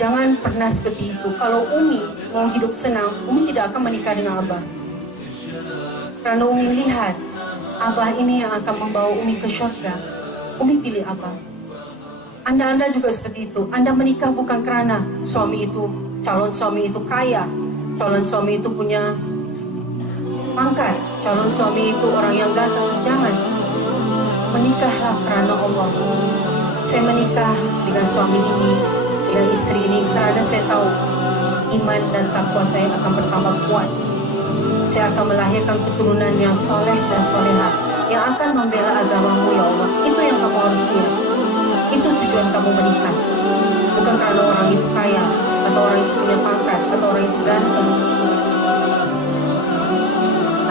Jangan pernah seperti itu. Kalau Umi mau hidup senang, Umi tidak akan menikah dengan Abah. Karena Umi lihat Abah ini yang akan membawa Umi ke surga. Umi pilih Abah. Anda juga seperti itu. Anda menikah bukan karena calon suami itu kaya, calon suami itu punya pangkat, calon suami itu orang yang ganteng. Jangan. Menikahlah karena Allah. Saya menikah dengan suami ini, dengan istri ini, karena saya tahu iman dan takwa saya akan bertambah kuat. Saya akan melahirkan keturunan yang soleh dan soleha, yang akan membela agamamu ya Allah. Itu yang kamu harus lihat. Itu tujuan kamu menikah. Bukan karena orang itu kaya, atau orang itu punya pangkat, atau orang itu ganteng.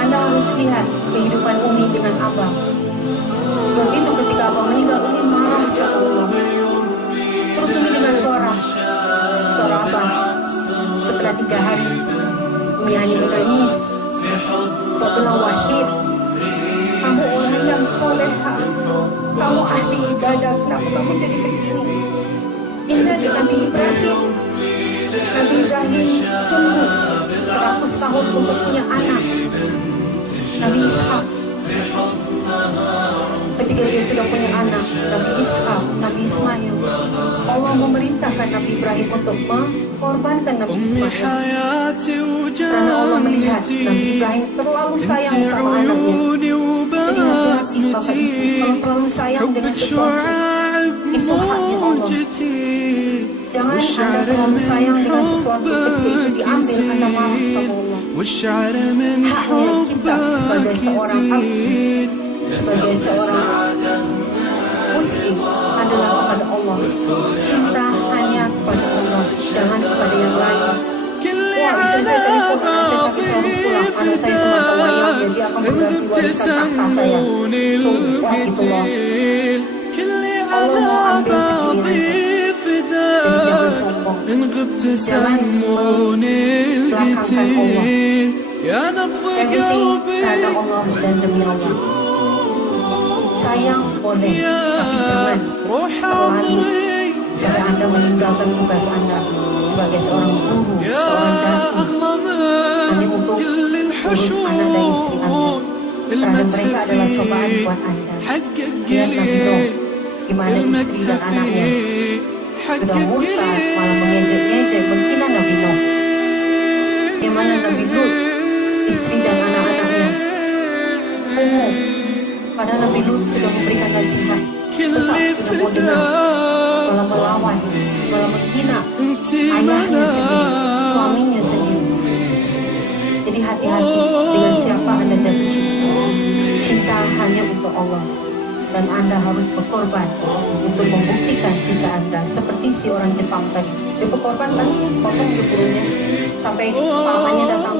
Anda harus lihat kehidupan Umi dengan Abah. Sebab itu ketika Abah meninggal, Umi marah sama Allah. Terus Umi dengan suara Abah. Setelah 3 hari, Umi hanya menangis. Kau bilang, Wahid, kamu orang yang soleha, kamu ahli ibadah, kenapa kamu jadi begini? Ingat Nabi Ibrahim. Nabi Ibrahim tunggu 100 tahun untuk punya anak, Nabi Ishak. Ketika dia sudah punya anak, Nabi Ishak, Nabi Ismail, Allah memerintahkan Nabi Ibrahim untuk mengorbankan Nabi Ismail. Karena Allah melihat Nabi Ibrahim terlalu sayang sama anaknya. Jadi hati-hati Bapak Ibu, kalau terlalu sayang dengan sesuatu, itu haknya Allah. Jangan Anda terlalu sayang dengan sesuatu, ketika itu diambil, Anda marah sama Allah. Haknya kita sebagai seorang abdi, sebagai seorang muslim adalah kepada Allah. Cinta hanya kepada Allah, jangan kepada yang lain. Wah, bisa saya telepon anak saya sampai saya harus pulang. Anak saya semata wayangnya, dia akan berganti warisan kakak saya. Wah, itulah Allah mau ambil segini. Jadi jangan sombong, jangan membelakangkan Allah. Everything karena Allah dan demi Allah. Sayang boleh, tapi jangan selalu sampai Anda meninggalkan tugas Anda sebagai seorang guru, seorang dai, hanya untuk urus anak dan istri Anda. Karena mereka adalah cobaan buat Anda. Lihat Nabi Nuh, gimana istri dan anaknya sudah murtad, malah mengejek-ngejek, menghina Nabi Nuh. Gimana Nabi Lut, istri dan anak-anaknya kumuh, padahal Nabi Lut sudah memberikan nasihat, tetap tidak mau dengar, malah melawan, malah menghina ayahnya sendiri, suaminya sendiri. Jadi hati-hati dengan siapa Anda jatuh cinta. Cinta hanya untuk Allah, dan Anda harus berkorban untuk membuktikan cinta Anda. Seperti si orang Jepang tadi, dia berkorban kan, potong ke burungnya sampai pamannya datang.